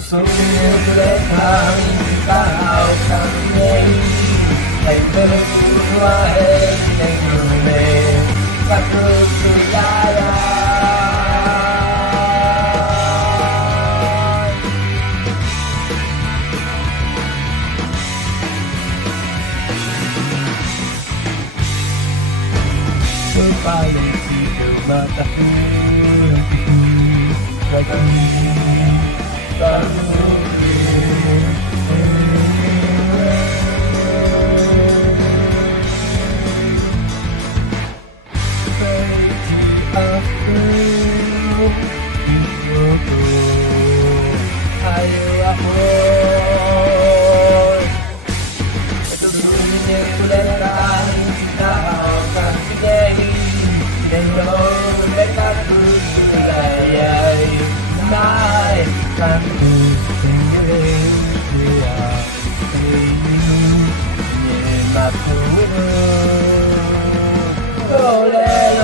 suốt yêu lên hàng bao tháng ngày hãy bên qua em anh người mềm các thứ từ la la Berpaling di mataku lagi baru aku hidupku ayo aku itu dunia kulerai tahu kan sendiri dan jauh dekatku layai naik kanku sendiri dia nyematku oleh